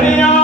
Hallelujah.